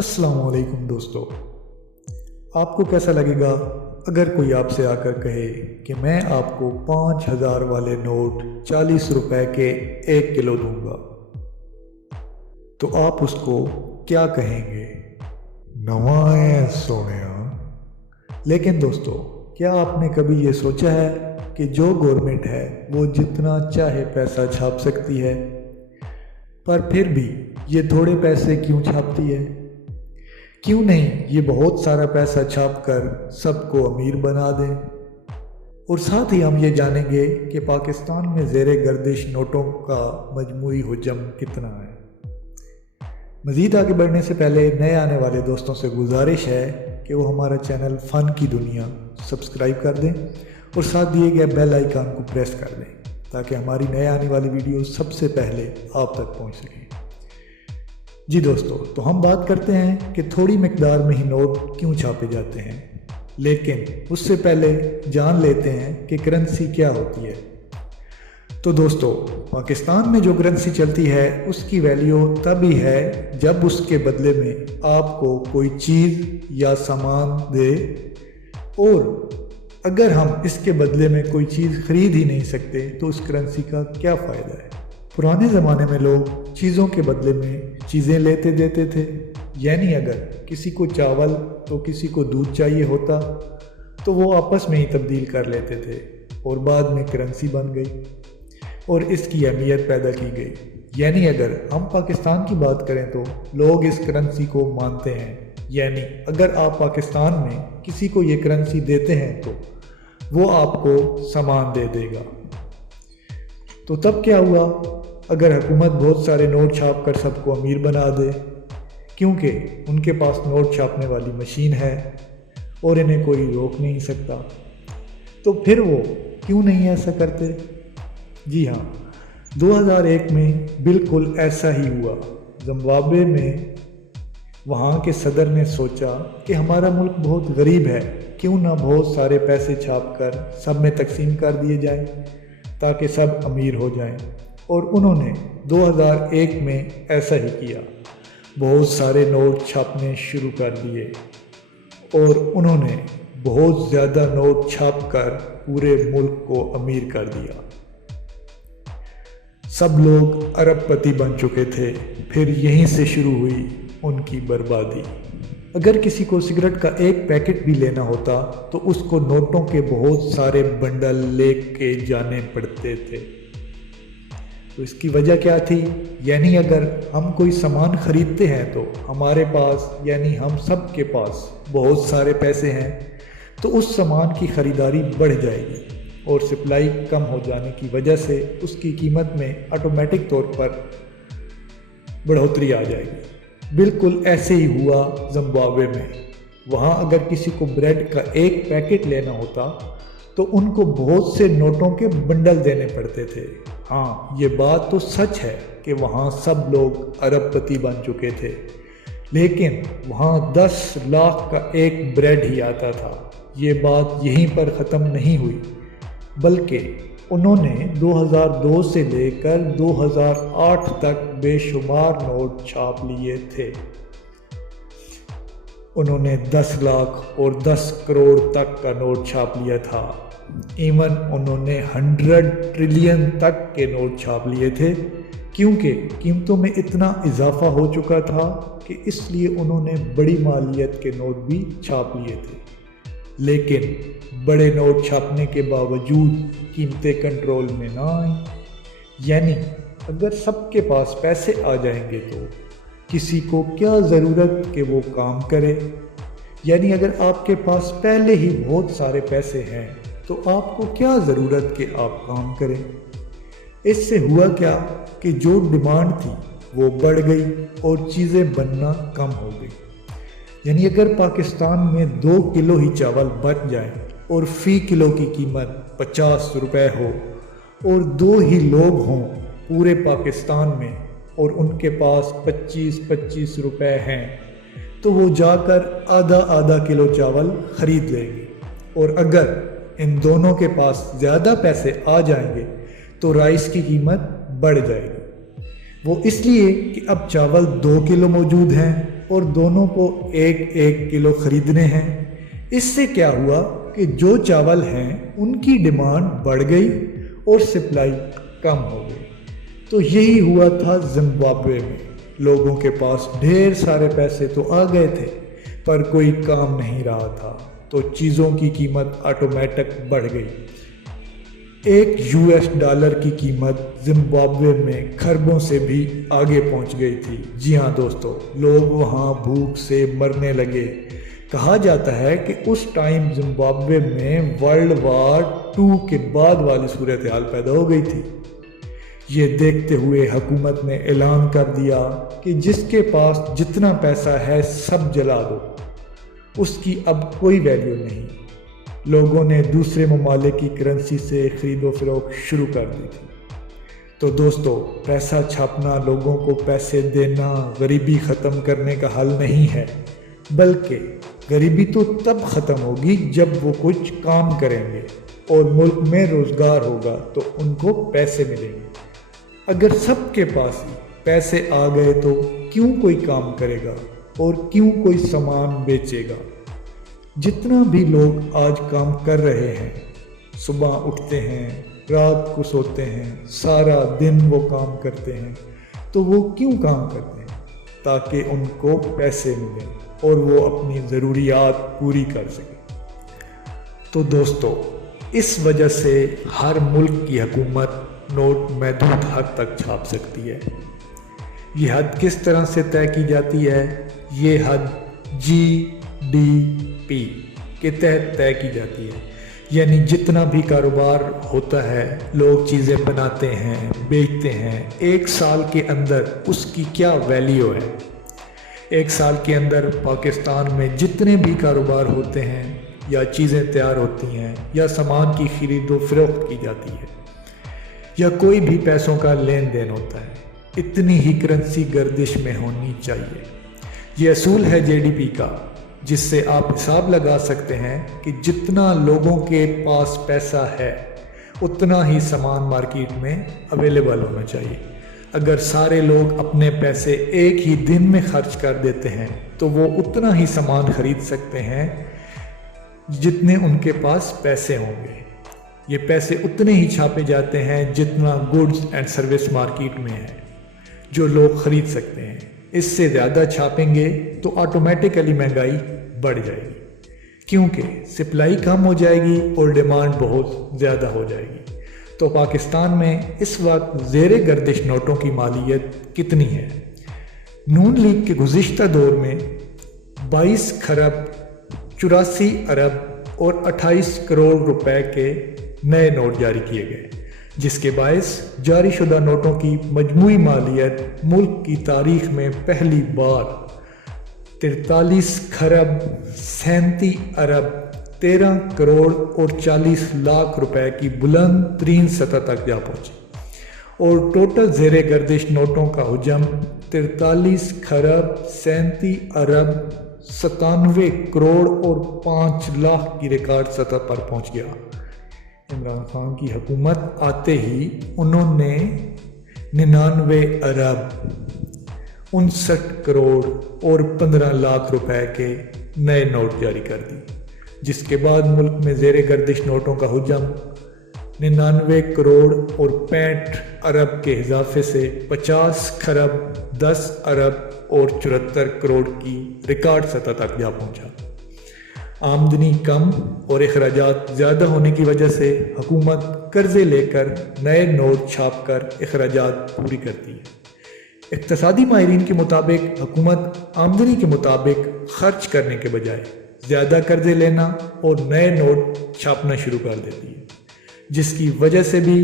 अस्सलाम वालेकुम दोस्तों, आपको कैसा लगेगा अगर कोई आपसे आकर कहे कि मैं आपको 5,000 वाले नोट 40 रुपए के 1 किलो दूंगा, तो आप उसको क्या कहेंगे? नवाए सोनिया। लेकिन दोस्तों, क्या आपने कभी ये सोचा है कि जो गवर्नमेंट है वो जितना चाहे पैसा छाप सकती है, पर फिर भी ये थोड़े पैसे क्यों छापती है? क्यों नहीं ये बहुत सारा पैसा छाप कर सबको अमीर बना दें? और साथ ही हम ये जानेंगे कि पाकिस्तान में ज़ेरे गर्दिश नोटों का मजमूई हुजम कितना है। मज़ीद आगे बढ़ने से पहले नए आने वाले दोस्तों से गुजारिश है कि वो हमारा चैनल फ़न की दुनिया सब्सक्राइब कर दें और साथ दिए गए बेल आइकन को प्रेस कर दें ताकि हमारी नए आने वाली वीडियो सबसे पहले आप तक पहुंच सके। जी दोस्तों, तो हम बात करते हैं कि थोड़ी मिकदार में ही नोट क्यों छापे जाते हैं, लेकिन उससे पहले जान लेते हैं कि करेंसी क्या होती है। तो दोस्तों, पाकिस्तान में जो करेंसी चलती है उसकी वैल्यू तभी है जब उसके बदले में आपको कोई चीज़ या सामान दे, और अगर हम इसके बदले में कोई चीज़ खरीद ही नहीं सकते तो उस करेंसी का क्या फ़ायदा है। पुराने ज़माने में लोग चीज़ों के बदले में चीज़ें लेते देते थे, यानी अगर किसी को चावल तो किसी को दूध चाहिए होता तो वो आपस में ही तब्दील कर लेते थे और बाद में करेंसी बन गई और इसकी अहमियत पैदा की गई। यानी अगर हम पाकिस्तान की बात करें तो लोग इस करेंसी को मानते हैं, यानी अगर आप पाकिस्तान में किसी को ये करेंसी देते हैं तो वो आपको सामान दे देगा। तो तब क्या हुआ अगर हुकूमत बहुत सारे नोट छाप कर सबको अमीर बना दे, क्योंकि उनके पास नोट छापने वाली मशीन है और इन्हें कोई रोक नहीं सकता, तो फिर वो क्यों नहीं ऐसा करते? जी हाँ, 2001 में बिल्कुल ऐसा ही हुआ। जिम्बाब्वे में वहाँ के सदर ने सोचा कि हमारा मुल्क बहुत गरीब है, क्यों ना बहुत सारे पैसे छाप कर सब में तकसीम कर दिए जाएं ताकि सब अमीर हो जाएं। और उन्होंने 2001 में ऐसा ही किया, बहुत सारे नोट छापने शुरू कर दिए और उन्होंने बहुत ज़्यादा नोट छाप कर पूरे मुल्क को अमीर कर दिया। सब लोग अरबपति बन चुके थे। फिर यहीं से शुरू हुई उनकी बर्बादी। अगर किसी को सिगरेट का एक पैकेट भी लेना होता तो उसको नोटों के बहुत सारे बंडल लेके जाने पड़ते थे। तो इसकी वजह क्या थी? यानी अगर हम कोई सामान खरीदते हैं तो हमारे पास, यानी हम सब के पास बहुत सारे पैसे हैं, तो उस सामान की ख़रीदारी बढ़ जाएगी और सप्लाई कम हो जाने की वजह से उसकी कीमत में ऑटोमेटिक तौर पर बढ़ोतरी आ जाएगी। बिल्कुल ऐसे ही हुआ जिम्बाब्वे में। वहाँ अगर किसी को ब्रेड का एक पैकेट लेना होता तो उनको बहुत से नोटों के बंडल देने पड़ते थे। हाँ, ये बात तो सच है कि वहाँ सब लोग अरबपति बन चुके थे, लेकिन वहाँ 10 लाख का एक ब्रेड ही आता था। ये बात यहीं पर ख़त्म नहीं हुई, बल्कि उन्होंने 2002 से लेकर 2008 तक बेशुमार नोट छाप लिए थे। उन्होंने 10 लाख और 10 करोड़ तक का नोट छाप लिया था। इवन उन्होंने 100 ट्रिलियन तक के नोट छाप लिए थे, क्योंकि कीमतों में इतना इजाफा हो चुका था कि इसलिए उन्होंने बड़ी मालियत के नोट भी छाप लिए थे। लेकिन बड़े नोट छापने के बावजूद कीमतें कंट्रोल में ना आई। यानी अगर सबके पास पैसे आ जाएंगे तो किसी को क्या ज़रूरत कि वो काम करे। यानी अगर आपके पास पहले ही बहुत सारे पैसे हैं तो आपको क्या ज़रूरत कि आप काम करें। इससे हुआ क्या कि जो डिमांड थी वो बढ़ गई और चीज़ें बनना कम हो गई। यानी अगर पाकिस्तान में 2 किलो ही चावल बच जाए और फ़ी किलो की कीमत 50 रुपये हो और 2 ही लोग हों पूरे पाकिस्तान में और उनके पास 25-25 रुपये हैं, तो वो जाकर आधा किलो चावल खरीद लेंगे। और अगर इन दोनों के पास ज़्यादा पैसे आ जाएंगे तो राइस की कीमत बढ़ जाएगी। वो इसलिए कि अब चावल 2 किलो मौजूद हैं और दोनों को 1-1 किलो खरीदने हैं। इससे क्या हुआ कि जो चावल हैं उनकी डिमांड बढ़ गई और सप्लाई कम हो गई। तो यही हुआ था जिम्बाब्वे में। लोगों के पास ढेर सारे पैसे तो आ गए थे पर कोई काम नहीं रहा था, तो चीज़ों की कीमत ऑटोमेटिक बढ़ गई। $1 की कीमत जिम्बाब्वे में खरबों से भी आगे पहुंच गई थी। जी हाँ दोस्तों, लोग वहाँ भूख से मरने लगे। कहा जाता है कि उस टाइम जिम्बाब्वे में वर्ल्ड वार 2 के बाद वाली सूरत हाल पैदा हो गई थी। ये देखते हुए हुकूमत ने ऐलान कर दिया कि जिसके पास जितना पैसा है सब जला दो, उसकी अब कोई वैल्यू नहीं। लोगों ने दूसरे ममालिक की करेंसी से खरीदो फरोख्त शुरू कर दी थी। तो दोस्तों, पैसा छापना, लोगों को पैसे देना गरीबी ख़त्म करने का हल नहीं है, बल्कि गरीबी तो तब ख़त्म होगी जब वो कुछ काम करेंगे और मुल्क में रोज़गार होगा तो उनको पैसे मिलेंगे। अगर सबके पास ही पैसे आ गए तो क्यों कोई काम करेगा और क्यों कोई सामान बेचेगा। जितना भी लोग आज काम कर रहे हैं, सुबह उठते हैं, रात को सोते हैं, सारा दिन वो काम करते हैं, तो वो क्यों काम करते हैं? ताकि उनको पैसे मिलें और वो अपनी ज़रूरियात पूरी कर सकें। तो दोस्तों, इस वजह से हर मुल्क की हुकूमत नोट महदूद हद तक छाप सकती है। ये हद किस तरह से तय की जाती है? ये हद GDP के तहत तय की जाती है। यानी जितना भी कारोबार होता है, लोग चीज़ें बनाते हैं, बेचते हैं, 1 साल के अंदर उसकी क्या वैल्यू है। 1 साल के अंदर पाकिस्तान में जितने भी कारोबार होते हैं या चीज़ें तैयार होती हैं या सामान की खरीदो फरोख्त की जाती है या कोई भी पैसों का लेन देन होता है, इतनी ही करेंसी गर्दिश में होनी चाहिए। ये असूल है GDP का, जिससे आप हिसाब लगा सकते हैं कि जितना लोगों के पास पैसा है उतना ही सामान मार्केट में अवेलेबल होना चाहिए। अगर सारे लोग अपने पैसे एक ही दिन में खर्च कर देते हैं तो वो उतना ही सामान खरीद सकते हैं जितने उनके पास पैसे होंगे। ये पैसे उतने ही छापे जाते हैं जितना गुड्स एंड सर्विस मार्केट में है जो लोग खरीद सकते हैं। इससे ज़्यादा छापेंगे तो ऑटोमेटिकली महंगाई बढ़ जाएगी, क्योंकि सप्लाई कम हो जाएगी और डिमांड बहुत ज़्यादा हो जाएगी। तो पाकिस्तान में इस वक्त ज़ेरे गर्दिश नोटों की मालियत कितनी है? नून लीग के गुज़िश्ता दौर में 22 खरब 84 अरब और 28 करोड़ रुपए के नए नोट जारी किए गए, जिसके बायस जारी शुदा नोटों की मजमूई मालियत मुल्क की तारीख में पहली बार 43 खरब 37 अरब 13 करोड़ और 40 लाख रुपए की बुलंद तरीन सतह तक जा पहुंची और टोटल ज़ेरे गर्दिश नोटों का हुजम 43 खरब 37 अरब 97 करोड़ और 5 लाख की रिकॉर्ड सतह पर पहुंच गया। इमरान खान की हुकूमत आते ही उन्होंने 99 अरब 59 करोड़ और 15 लाख रुपए के नए नोट जारी कर दी, जिसके बाद मुल्क में ज़ेरे गर्दिश नोटों का हुजम 99 करोड़ और 65 अरब के इजाफे से 50 खरब 10 अरब और 74 करोड़ की रिकॉर्ड सतह तक जा पहुंचा। आमदनी कम और अखराजात ज़्यादा होने की वजह से हुकूमत कर्ज़े लेकर नए नोट छाप कर अखराजात पूरी करती है। इक़्तिसादी माहिरीन के मुताबिक हुकूमत आमदनी के मुताबिक खर्च करने के बजाय ज़्यादा कर्ज़े लेना और नए नोट छापना शुरू कर देती है, जिसकी वजह से भी